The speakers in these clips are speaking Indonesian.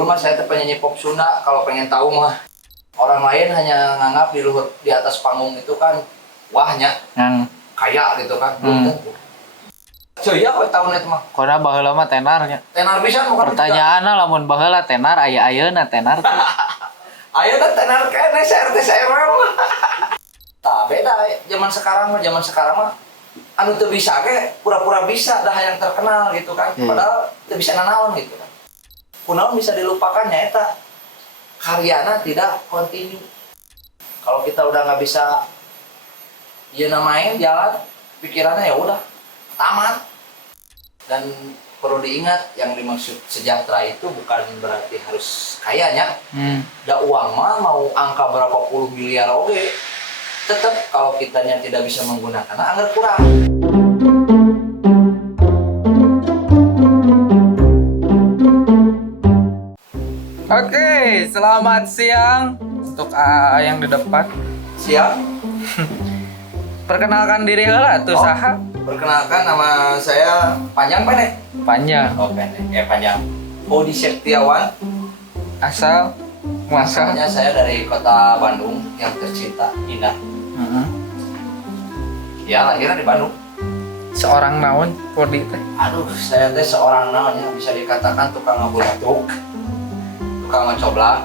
Dulu mah saya penyanyi pop Sunda, kalau pengen tahu mah orang lain hanya nganggap di atas panggung itu kan wahnya yang kaya gitu kan. Belum tentu. Cuy, ya kok tahun itu mah. karena baheula mah tenarnya. Tenar bisa bukan? Pertanyaanna lamun baheula tenar aya ayeuna tenar teh. Ayo kan tenar kene CRT saya mah. Tah beda zaman sekarang mah anu teu bisa ge pura-pura bisa dah yang terkenal gitu kan. Padahal teu bisa nanaon gitu kan. Kunaon bisa dilupakannya eta karyana tidak kontinu. Kalau kita udah nggak bisa main jalan pikirannya ya udah tamat. Dan perlu diingat yang dimaksud sejahtera itu bukan berarti harus kayanya. Da uang mah mau angka berapa puluh miliar oke. Tetap kalau kitanya tidak bisa menggunakan anggar kurang. Oke, selamat siang untuk yang di depan. Siap? Perkenalkan diri heula atuh saha? Perkenalkan nama saya panjang pendek. Panjang. Oh pendek, panjang. Odi Septiawan. Asal muasal. Asalnya saya dari kota Bandung yang tercinta, indah. Ya lahirnya di Bandung. Seorang naon Podi teh? Aduh, saya teh seorang naonnya bisa dikatakan tukang ngabulatuk, tukang ngecoblak.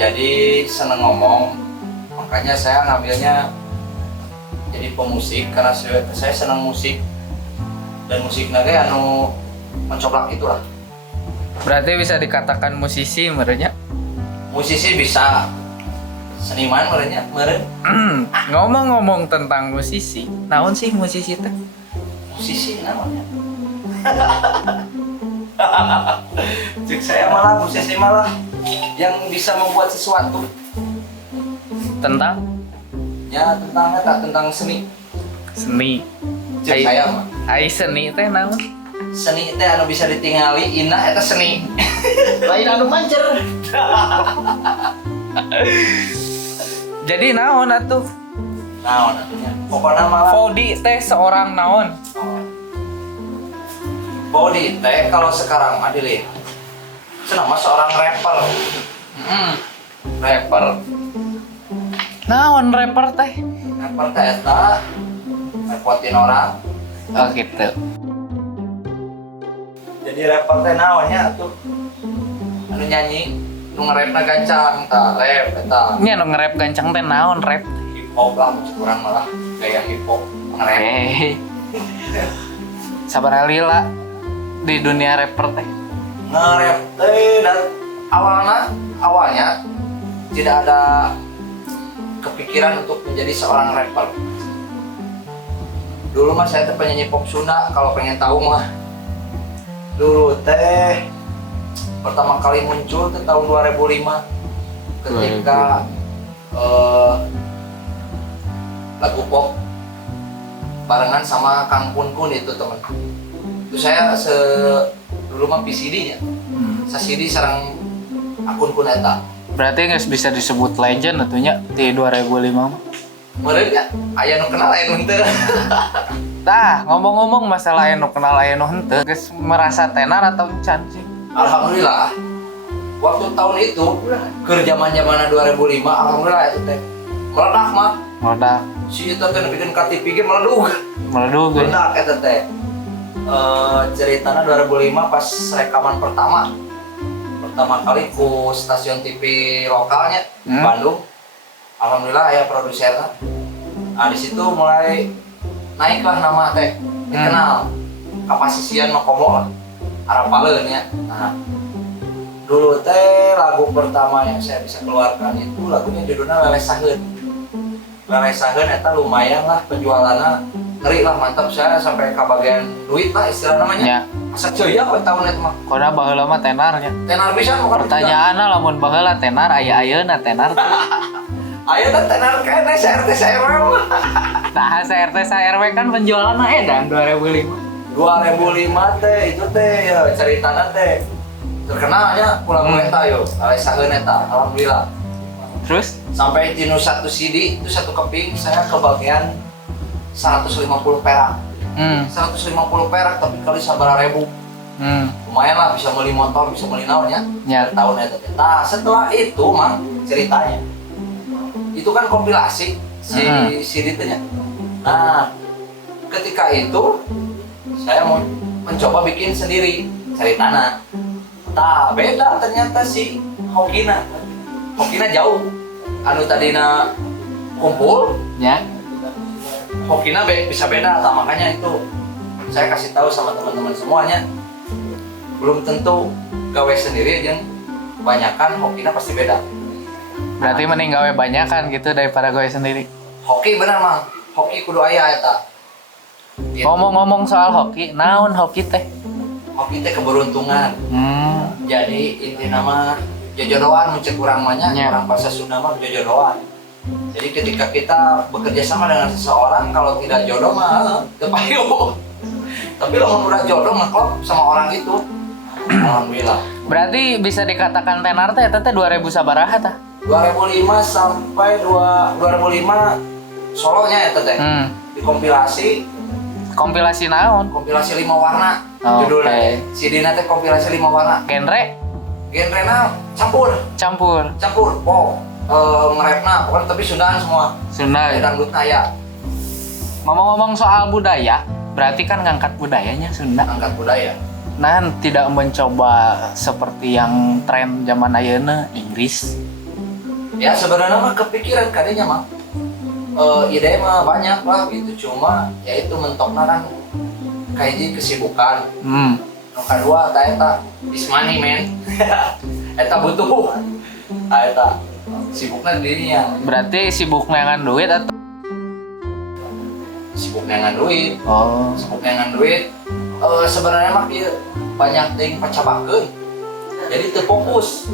Jadi seneng ngomong, makanya saya ngambilnya jadi pemusik karena saya senang musik dan musik naga anu mencoblak itulah. Berarti bisa dikatakan musisi merenya? Musisi bisa, seniman merenya meren. Ngomong-ngomong tentang musisi, naon sih musisi teh? Musisi namanya. Cek saya malah musisi malah yang bisa membuat sesuatu. Tentang Tentang seni. seni. Cek saya mah. Ai seni teh naon? Seni teh anu bisa ditingali indah eta seni. Lain anu mancer. Jadi naon atuh? Naon atunya? Pokona malah Podi teh seorang naon? Body teh kalau sekarang mah dilihat. Senang mah seorang rapper. Rapper. Naon rapper teh? Rapper teh eta repotin orang. Oh gitu. Jadi rapper teh naonnya tuh? Anu nyanyi nu nge-rapna gancang tah rap eta. Ini anu nge-rap gancang teh naon rap? Hip hop lah kurang malah gaya hip hop nge-rap. Sabar lila di dunia rapper teh. Nge-rap teh dan awalnya tidak ada kepikiran untuk menjadi seorang rapper. Dulu mah saya teh penyanyi pop Sunda, kalau pengen tahu mah. Dulu teh pertama kali muncul teh tahun 2005 ketika lagu pop barengan sama Kang Kun Kun itu teman. Itu saya dulu mah PCD nya. CD sareng akun kun eta. Berarti nggak bisa disebut legend atunya di 2005 mah. Meureun nya aya nu kenal aya nu henteu. Tah, ngomong-ngomong masalah anu kenal anu henteu, geus merasa tenar atau encan sih? Alhamdulillah. Waktu tahun itu keur zaman-zamanna 2005 alhamdulillah itu teh meledak mah. Meledak. Si eta teh bikin KTP ge meleduk. Meleduk ge. Meledak eta teh. Ceritanya 2005 pas rekaman pertama kali ku stasiun TV lokalnya di Bandung. Alhamdulillah ya produsernya. Nah di situ mulai naiklah nama teh, dikenal. Kapasisian Makomo lah, Arapaleun ya. Nah, dulu teh lagu pertama yang saya bisa keluarkan itu lagunya judulnya Lelesaheun. Lelesaheun eta lumayan lah penjualannya, ngeri lah mantap, saya sampai ke bagian duit lah istilah namanya. Ya. Asa ceuk ya tahun eta mah. Karena baheula mah tenarnya. Tenar bisa bukan? Pertanyaanna lamun baheula tenar aya ayeuna tenar teh. Ayo kan tenar kene CRT saya mah. Nah, CRT RW kan penjualanna edan 2005. 2005 teh itu teh ya ceritana teh terkenalnya pulang eta yo, Lelesaheun eta alhamdulillah. Terus Sampai dino satu CD itu satu keping saya kebagian 150 perak. 150 perak tapi kali sabaraha ribu. lumayan lah bisa beli motor, bisa beli naonnya. Ya. Tahun itu. Nah setelah itu mang ceritanya itu kan kompilasi si Ditenya. Nah ketika itu saya mau mencoba bikin sendiri ceritana. Nah beda ternyata si Hokina jauh. Anu tadina kumpul, Ya. Hokina bisa beda. Nah, makanya itu saya kasih tahu sama teman-teman semuanya. Belum tentu gawe sendiri yang kebanyakan Hokina pasti beda. Berarti mending gawe banyak kan gitu daripada gawe sendiri. Hoki bener mang, hoki kudu aya eta. Gitu. Ngomong-ngomong soal hoki, naon hoki teh? Hoki teh keberuntungan. Jadi inti nama jojodoan mencek kurang banyak, Ya. orang bahasa Sunda mah jojodoan. Jadi ketika kita bekerja sama dengan seseorang, kalau tidak jodoh mah teu payu. Tapi lamun udah jodoh ngeklop sama orang itu, alhamdulillah. Berarti bisa dikatakan tenar teh eta teh 2000 sabaraha tah? 2005 sampai 2005 solonya ya teteh. Dikompilasi Kompilasi naon? kompilasi 5 warna Oh, judulnya. oke. Si Dina teh kompilasi 5 warna. Genre Genrena campur campur pop, nge-rapna pokoknya tapi Sundaan semua. Sunda. Dangdutna ya, Ngomong-ngomong soal budaya, berarti kan ngangkat budayanya Sunda. angkat budaya. Nah, tidak mencoba seperti yang tren zaman ayeuna Inggris. Ya sebenarnya mah kepikiran kadinya mah. Ide mah banyak lah gitu, cuma ya itu mentokna kan kayak kesibukan. Nu kadua eta is money man. Eta butuh. Eta sibukna dirinya. Berarti sibuk nengan duit atau Sibuk nengan duit. oh, Sibuk nengan duit. Sebenarnya mah ieu banyak ting pacabakeun. Jadi terfokus.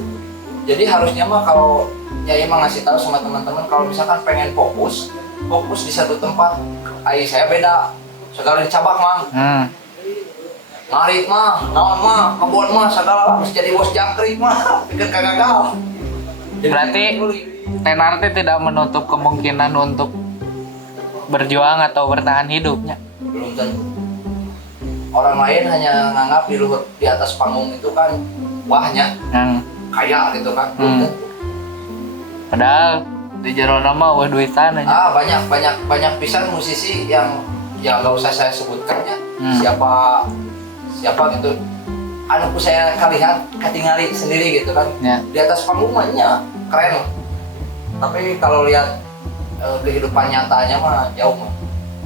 Jadi harusnya mah kalau ya emang ngasih tahu sama teman-teman kalau misalkan pengen fokus di satu tempat. Ai saya beda. Segala dicabak mang. Ngarit mah, naon mah, kebon mah, segala harus jadi bos jangkrik mah, pikir kagagal. Berarti tenar teh tidak menutup kemungkinan untuk berjuang atau bertahan hidupnya. Belum tentu. Orang lain hanya nganggap di atas panggung itu kan wahnya kaya gitu kan. Belum tentu. Padahal di jero nama wah duitan aja. Banyak pisan musisi yang nggak usah saya sebutkan ya. Siapa gitu. Anu saya kalihat katingali sendiri gitu kan. Ya. Di atas panggung mah nya keren. Tapi kalau lihat kehidupan nyatanya mah jauh mah.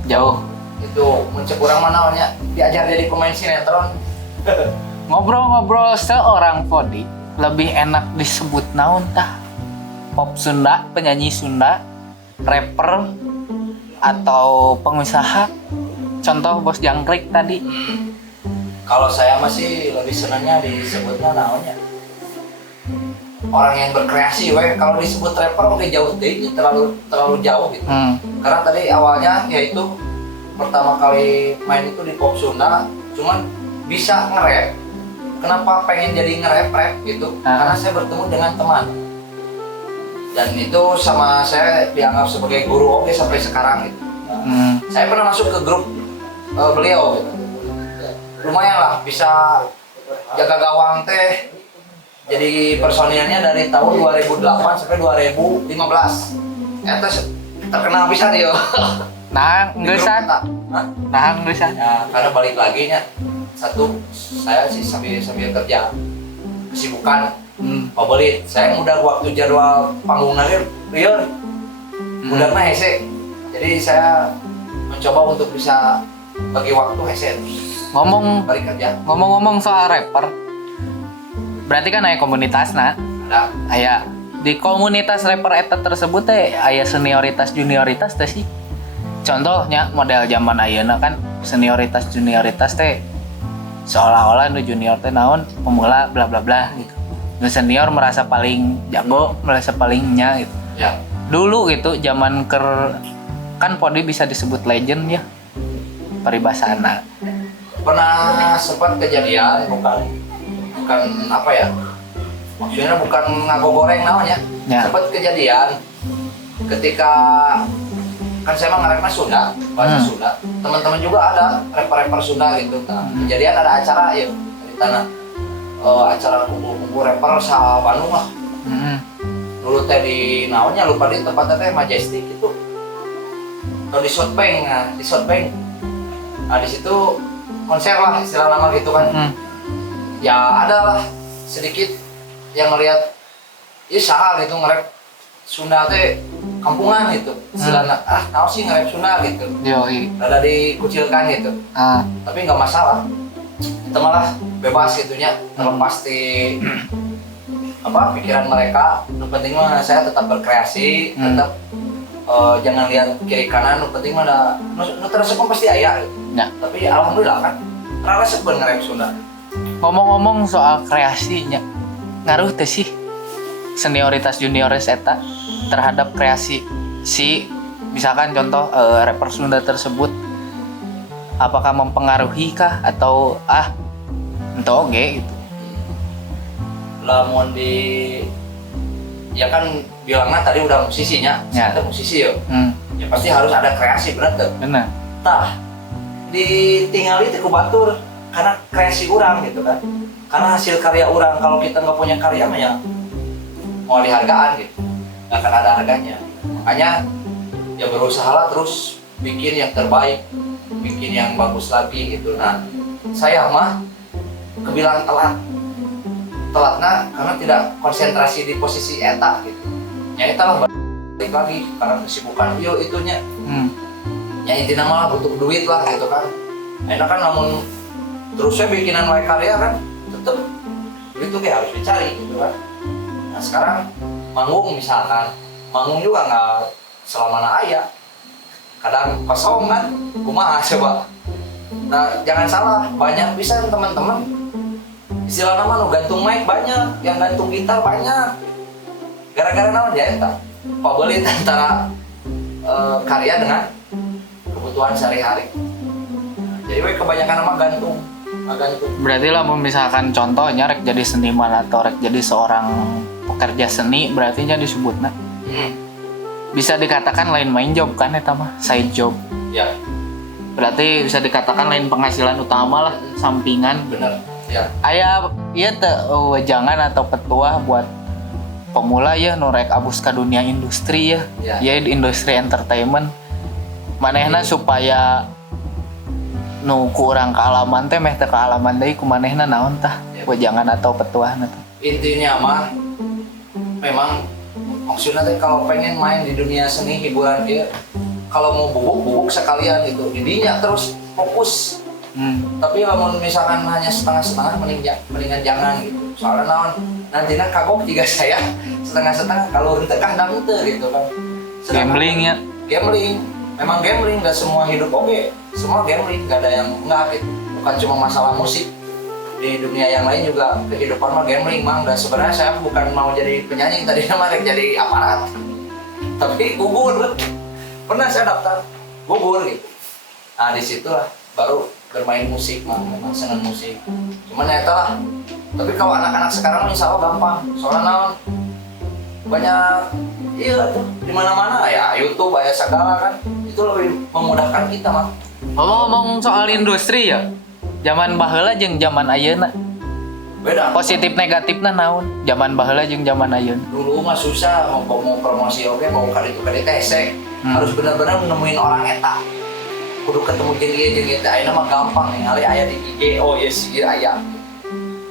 Jauh. Itu mencek urang mah naonnya diajar jadi pemain sinetron. Ngobrol-ngobrol seorang Fodi lebih enak disebut naon tah? Pop Sunda, penyanyi Sunda, rapper, atau pengusaha? Contoh bos jangkrik tadi. Kalau saya masih lebih senangnya disebutnya naonnya orang yang berkreasi, kalau disebut rapper oke jauh deh, terlalu jauh gitu. Karena tadi awalnya yaitu pertama kali main itu di pop Sunda, cuman bisa nge-rap. Kenapa pengen jadi nge-rap gitu? Karena saya bertemu dengan teman. Dan itu sama saya dianggap sebagai guru oke sampai sekarang gitu. Saya pernah masuk ke grup beliau gitu. Lumayan lah bisa jaga gawang teh. Jadi personilnya dari tahun 2008 sampai 2015. Eta terkenal pisan dia. Nah, ngeusan. Nah, ngeusan. Ya, karena balik lagi nya satu saya sih sambil kerja kesibukan. Pabelit, saya udah waktu jadwal panggung nanti liur. Udah mah hese. Jadi saya mencoba untuk bisa bagi waktu hese. Balik kerja. Ngomong-ngomong soal rapper, berarti kan aya komunitas nah. Ada. Aya di komunitas rapper eta tersebut teh aya senioritas junioritas teh sih. Contohnya model zaman ayeuna kan senioritas junioritas teh seolah-olah nu junior teh naon pemula bla bla bla gitu. Nu senior merasa paling jago, merasa paling nya gitu. Ya. Dulu gitu zaman kan Podi bisa disebut legend ya. Paribasana. Pernah sempat kejadian bukan apa ya, maksudnya bukan ngagogoreng namanya Ya. sempat kejadian ketika kan saya mah nge-rapnya Sunda, bahasa Sunda, teman-teman juga ada rapper-rapper Sunda gitu. Nah, kejadian ada acara ya di tanah acara kumpul-kumpul rapper sa Bandung lah. Dulu teh di naonnya lupa di tempatnya teh Majestic itu. Atau di Southbank, di Southbank. Nah di situ konser lah istilah nama gitu kan. Ya ada lah sedikit yang ngelihat ya saha gitu nge-rap Sunda teh kampungan gitu. Istilahnya naon sih nge-rap Sunda gitu. Yoi. Rada dikucilkan gitu. Tapi nggak masalah. Itu malah bebas gitunya, terlepas di pikiran mereka. Yang penting mah saya tetap berkreasi, tetap jangan lihat kiri kanan. Yang penting mah ada nu terasa pasti aya gitu. Ya. Tapi alhamdulillah kan rara sebenarnya Sunda. Ngomong-ngomong soal kreasinya, ngaruh teh sih senioritas junioritas eta terhadap kreasi si misalkan contoh rapper Sunda tersebut, apakah mempengaruhi kah atau ente oge gitu. Lamun di ya kan bilangnya tadi udah musisinya, Ya. saya musisi ya. Ya pasti harus ada kreasi bener tuh. Benar. Tah ditinggali teh ku batur karena kreasi orang gitu kan. Karena hasil karya orang, kalau kita nggak punya karya mah ya mau dihargaan gitu. Nggak akan ada harganya. Makanya ya berusahalah terus bikin yang terbaik, bikin yang bagus lagi gitu. Nah, saya mah kebilang telatnya karena tidak konsentrasi di posisi eta gitu. Ya eta lah balik lagi karena kesibukan yo itunya. Ya intinya malah butuh duit lah gitu kan. Enak kan namun terusnya bikinan wae karya kan tetep duit tuh kayak harus dicari gitu kan. Nah sekarang manggung misalkan, manggung juga nggak selamanya aya. Kadang kosong kan, kumaha coba. Nah jangan salah, banyak bisa teman-teman istilah nama nu gantung mic banyak, yang gantung gitar banyak. Gara-gara naon ya eta? Pabelit antara karya dengan kebutuhan sehari-hari. Nah, jadi we kebanyakan nama gantung. Berarti lah misalkan contohnya rek jadi seniman atau rek jadi seorang pekerja seni, berarti nya disebutna. Bisa dikatakan lain main job kan eta mah, side job. Ya. Berarti bisa dikatakan lain penghasilan utama lah, sampingan. Bener. Ya. Aya ieu teh wejangan atau petuah buat pemula ya nu rek abus ka dunia industri ya. Ya di industri entertainment. Manehna supaya nu kurang kealaman teh meh teu kealaman deui ku manehna naon tah wejangan atau petuahna teh. Intinya mah memang maksudnya teh kalau pengen main di dunia seni hiburan dia kalau mau bubuk sekalian gitu didinya terus fokus. Tapi kalau misalkan hanya setengah-setengah mendingan jangan gitu. Soalnya naon nantinya kagok jika saya setengah-setengah kalau henteu kah henteu gitu kan. Gambling ya. Gambling. Memang gambling, gak semua hidup oke. Semua gambling, gak ada yang enggak gitu. Bukan cuma masalah musik. Di dunia yang lain juga kehidupan mah gambling mang. Dan sebenarnya saya bukan mau jadi penyanyi, tadi namanya jadi aparat. Tapi gugur. Pernah saya daftar, gugur gitu. Nah disitulah baru bermain musik mang, memang senang musik. Cuman ya lah. Tapi kalau anak-anak sekarang insya Allah gampang. Soalnya naon banyak iya tuh di mana-mana ya YouTube ya segala kan. Itu lebih memudahkan kita mah. Ngomong-ngomong soal industri ya, zaman baheula jeung zaman ayeuna Beda. positif negatifna naon? Zaman baheula jeung zaman ayeuna. Dulu mah susah mau promosi oke mau kali itu kali tesek. Harus benar-benar nemuin orang eta. Kudu ketemu jeung ieu jeung eta. Ayeuna mah gampang ningali aya di IG. Oh iya sih aya.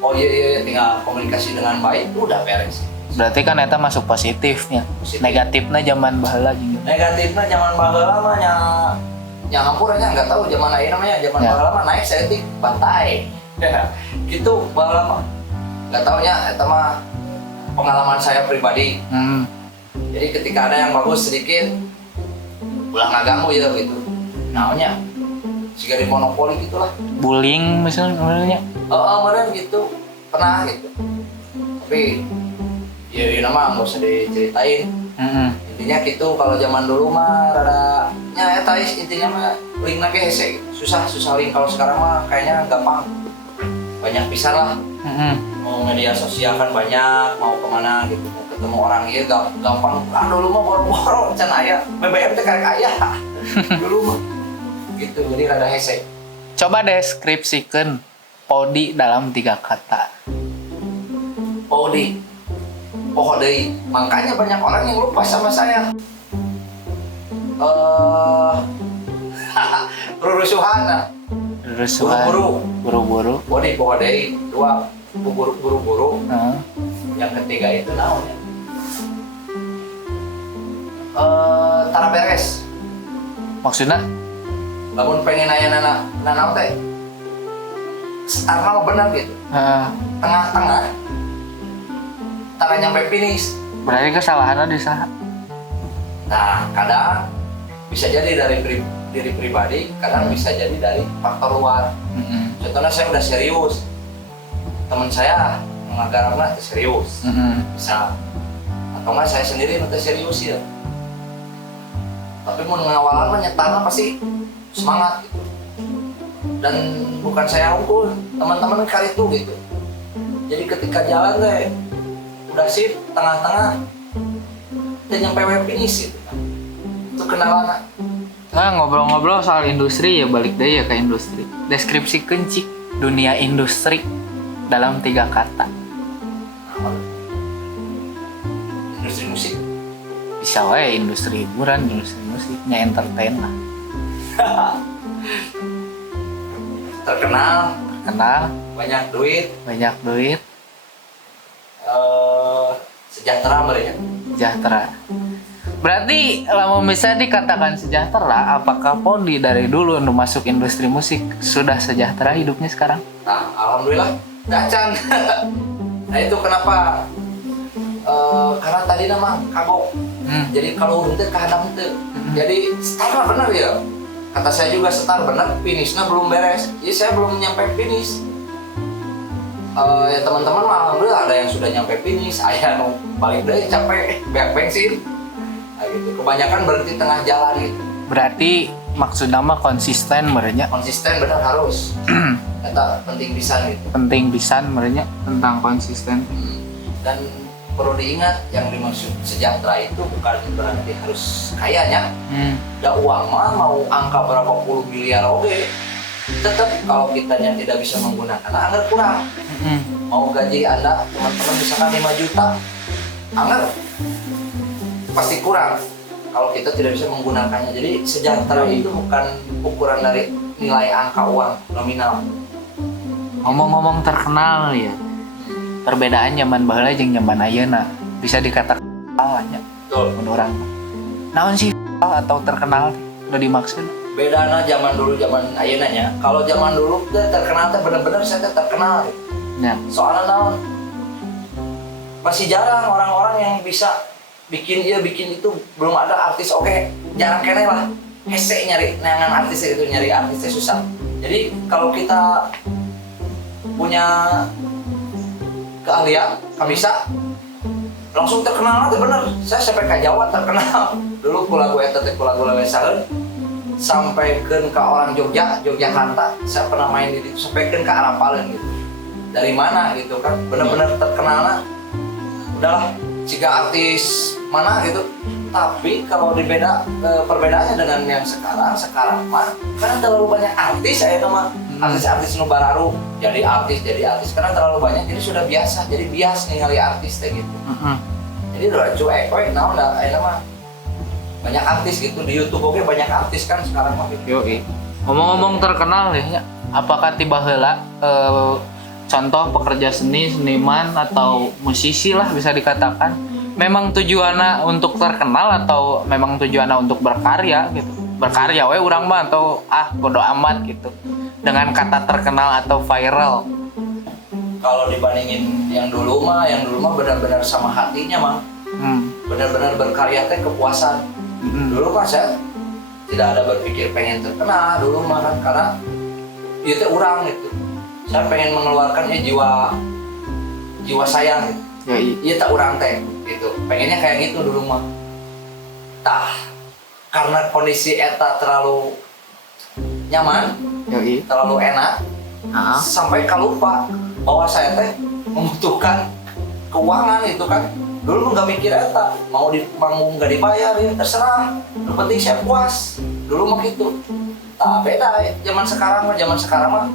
Oh iya tinggal komunikasi dengan baik udah beres. Berarti kan eta masuk positifnya. Negatifna zaman baheula jeung. Negatifnya zaman baheula mah yang hampurnya nggak tahu zaman ayeuna namanya zaman baheula mah naik setik bantai. Gitu baheula mah. Nggak taunya eta mah pengalaman saya pribadi. Jadi ketika ada yang bagus sedikit ulah ngaganggu ya gitu. Naonnya siga di monopoli gitulah. Bullying misalnya. Kemarin gitu pernah gitu. Tapi ya nama nggak usah diceritain. Intinya gitu kalau zaman dulu mah rada nya eta intinya mah link lagi hese gitu. Susah link. Kalau sekarang mah kayaknya gampang. Banyak pisan lah. Mau media sosial kan banyak, mau kemana gitu, mau ketemu orang ya gampang. Dulu mah boro-boro can aya BBM teh karek aya. Dulu mah gitu jadi rada hese. Coba deskripsikeun Podi dalam 3 kata. Poho deui. Makanya banyak orang yang lupa sama saya. Rurusuhana. Rusuhan. Buru-buru. Bodi poho deui. 2 buru-buru. Yang ketiga itu naon ya? Tara beres. Maksudnya Lamun pengen aya nanaon teh. Starna mah bener gitu. Tengah-tengah. Tara nyampe finish. berarti kesalahannya di saha? Nah, kadang bisa jadi dari diri pribadi, kadang bisa jadi dari faktor luar. Contohnya saya udah serius, teman saya mengagarana serius, bisa. Atau enggak saya sendiri udah serius ya. Tapi mau ngawalan mah nyetarna pasti semangat gitu. Dan bukan saya unggul, teman-teman kali itu gitu. Jadi ketika jalan deh, udah sip tengah-tengah, dan nyampe finish gitu. Itu kenalan. Nah, ngobrol-ngobrol soal industri ya, balik deh ya ke industri. Deskripsi kencik dunia industri dalam 3 kata. Industri musik. Bisa wae industri hiburan, industri musiknya entertain lah. Terkenal, Kenal, banyak duit, banyak duit, sejahtera mereka. sejahtera. Berarti lamun bisa dikatakan sejahtera, apakah Podi dari dulu untuk masuk industri musik sudah sejahtera hidupnya sekarang? Nah, alhamdulillah, gacan. Nah itu kenapa? Karena tadi nama kagok. Jadi kalau untuk kehandang itu, jadi setar benar ya. Kata saya juga setar benar, finishnya belum beres. Jadi saya belum nyampe finish. Ya teman-teman mah alhamdulillah ada yang sudah nyampe finish. Ayah nu balik deh capek, banyak bensin. Nah, gitu. Kebanyakan berhenti tengah jalan gitu. Berarti maksud nama konsisten merenya. Konsisten benar harus. Kata penting bisa gitu. Penting pisan merenya tentang konsisten. Dan perlu diingat yang dimaksud sejahtera itu bukan berarti harus kayanya. Da uang mah mau angka berapa puluh miliar oke. Tetap kalau kitanya tidak bisa menggunakan, anggar kurang. Mau gaji Anda teman-teman misalkan 5 juta, anggar pasti kurang kalau kita tidak bisa menggunakannya. Jadi sejahtera itu bukan ukuran dari nilai angka uang nominal. Ngomong-ngomong terkenal ya, perbedaan zaman baheula jeung zaman ayeuna bisa dikatakan nya Betul. menurut orang. Naon sih atau terkenal nu dimaksud? Bedana zaman dulu zaman ayeuna nya. Kalau zaman dulu teh terkenal teh benar-benar saya teh terkenal. Ya. Soalnya naon? Masih jarang orang-orang yang bisa bikin bikin itu, belum ada artis jarang kene lah. Hese nyari nangan artis itu, nyari artisnya susah. Jadi kalau kita punya keahlian, bisa langsung terkenal tuh bener. Saya sampai ke Jawa terkenal. Dulu kulagu eta teh kulagu lewesaheun sampaikan ke orang Yogyakarta. Saya pernah main di situ, sampaikan ke Arapaleun gitu. Dari mana gitu kan? Bener-bener terkenalnya. Udahlah, jika artis mana gitu. Tapi kalau perbedaannya dengan yang sekarang mah karena terlalu banyak artis saya mah. Artis-artis nu bararu jadi artis karena terlalu banyak jadi sudah biasa, jadi bias ningali artis teh gitu. Jadi udah cuek naon da aya mah banyak artis gitu di YouTube oke banyak artis kan sekarang mah gitu. Yoi. Ngomong-ngomong terkenal ya, apakah tiba heula contoh pekerja seni, seniman atau musisi lah bisa dikatakan memang tujuannya untuk terkenal atau memang tujuannya untuk berkarya gitu? Berkarya we urang mah atau bodo amat gitu. Dengan kata terkenal atau viral. Kalau dibandingin yang dulu mah benar-benar sama hatinya mah. Benar-benar berkarya teh kepuasan. Dulu mah saya tidak ada berpikir pengen terkenal dulu mah kan karena itu teh urang gitu. Saya pengen mengeluarkan jiwa saya gitu. Iya tak urang teh gitu. Pengennya kayak gitu dulu mah. Karena kondisi eta terlalu nyaman, terlalu enak, sampai lupa bahwa saya teh membutuhkan keuangan itu kan. Dulu nggak mikir eta, mau di panggung nggak dibayar ya terserah, yang penting saya puas. Dulu mah gitu. Beda zaman sekarang mah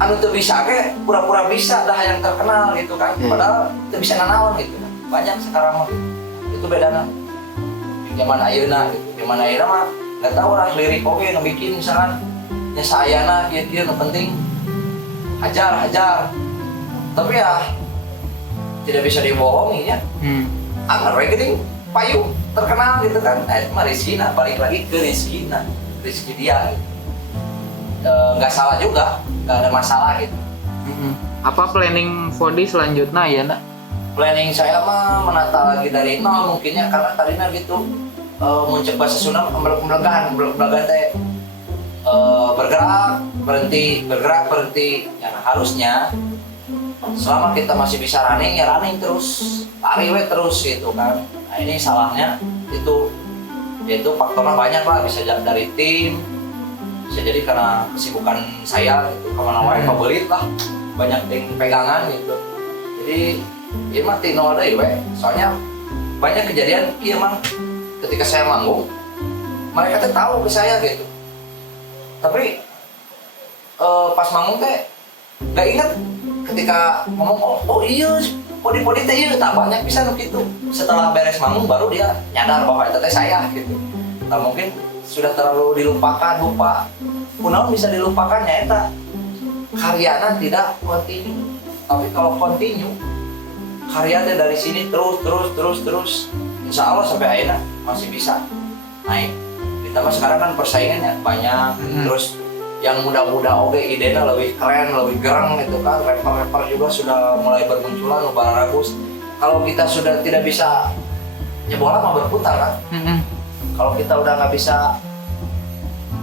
anu teu bisa ge pura-pura bisa dah yang terkenal gitu kan. Padahal teu bisa nanaon gitu kan. Banyak sekarang mah. Itu bedana. Zaman ayeuna gitu. Zaman ayeuna mah enggak tahu lah lirik oge nu bikin misalkan nya saayana kieu-kieu nu penting hajar. Tapi ya tidak bisa dibohongi ya. Anggar we geuning payung terkenal gitu kan. Mah rezekina, balik lagi ke rezekina. Rezeki dia gitu. Nggak salah juga, nggak ada masalah gitu. Apa planning Fodi selanjutnya ya nak? Planning saya mah menata lagi dari nol mungkinnya karena tadinya gitu muncul bahasa Sunda melegan teh bergerak berhenti yang harusnya selama kita masih bisa running ya running terus lari we terus gitu kan. Nah ini salahnya itu faktornya banyak lah, bisa dari tim, bisa jadi karena kesibukan saya gitu, kemana wae favorit lah, banyak tim pegangan gitu. Jadi ini mah tino deui we. Soalnya banyak kejadian ieu mah ketika saya manggung mereka tuh tahu ke saya gitu. Tapi pas manggung teh gak inget ketika ngomong oh iya podi teh ieu tak banyak bisa nu kitu. Setelah beres manggung baru dia nyadar bahwa itu teh saya gitu. Nah mungkin sudah terlalu dilupakan, lupa. Kunaon bisa dilupakannya eta karyana tidak kontinu. Tapi kalau kontinu karyanya dari sini terus insya Allah sampai akhirnya masih bisa naik. Ditambah sekarang kan persaingannya banyak, terus yang muda-muda oke idenya lebih keren, lebih gerang gitu kan. Rapper juga sudah mulai bermunculan, Barang Ragus. Kalau kita sudah tidak bisa, ya bola mah berputar kan. Kalau kita udah nggak bisa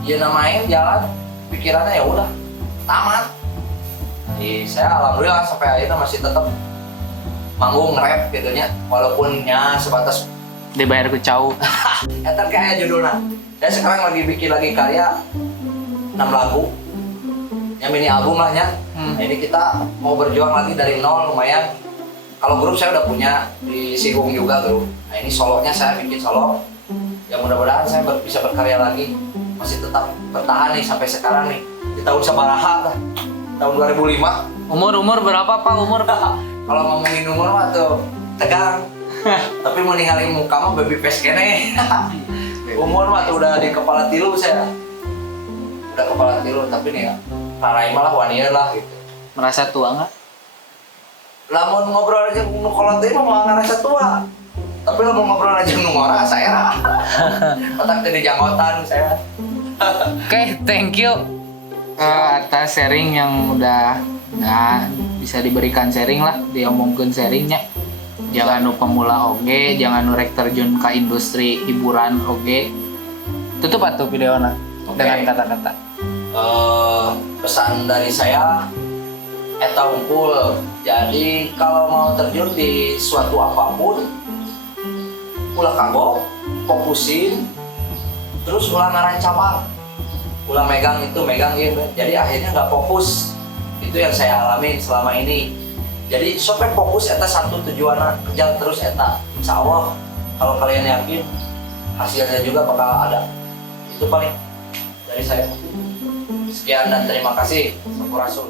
ya main jalan, pikirannya ya udah tamat. Jadi saya alhamdulillah sampai akhirnya masih tetap manggung nge-rap gitu nya, walaupun ya sebatas Dibayar ku cau. Eta kayak judulnya. Saya sekarang lagi bikin lagi karya 6 lagu. Yang mini album lah nya. Nah, ini kita mau berjuang lagi dari nol lumayan. Kalau grup saya udah punya di Sigung juga grup. Nah, ini solonya saya bikin solo. Ya mudah-mudahan saya bisa berkarya lagi. Masih tetap bertahan nih sampai sekarang nih. Di tahun sabaraha lah. Tahun 2005. Umur berapa Pak? Umur Kalau ngomongin umur mah tuh tegang. Tapi mau ninggalin muka mah baby face kene. Umur mah tuh udah di kepala tilu saya. Udah kepala tilu tapi nih ya rarai malah wanita lah gitu. merasa tua nggak? Lamun ngobrol aja nu kolot teh mah ngerasa tua. Tapi lamun ngobrol aja nu ngora saya. Otak jadi janggotan saya. Oke, thank you atas sharing yang udah bisa diberikan sharing lah, diomongkeun sharingnya. Jangan nu pemula oge, jangan nu rek terjun ke industri hiburan oge. Tutup atuh videona dengan kata-kata. Pesan dari saya eta unggul. Jadi kalau mau terjun di suatu apapun ulah kagok, fokusin, terus ulah ngarancang, ulah megang itu, megang gitu. Jadi akhirnya nggak fokus. Itu yang saya alami selama ini. Jadi sampai fokus eta satu tujuanna, kejar terus eta. Insya Allah kalau kalian yakin hasilnya juga bakal ada. Itu paling dari saya. Sekian dan terima kasih. Sampurasun.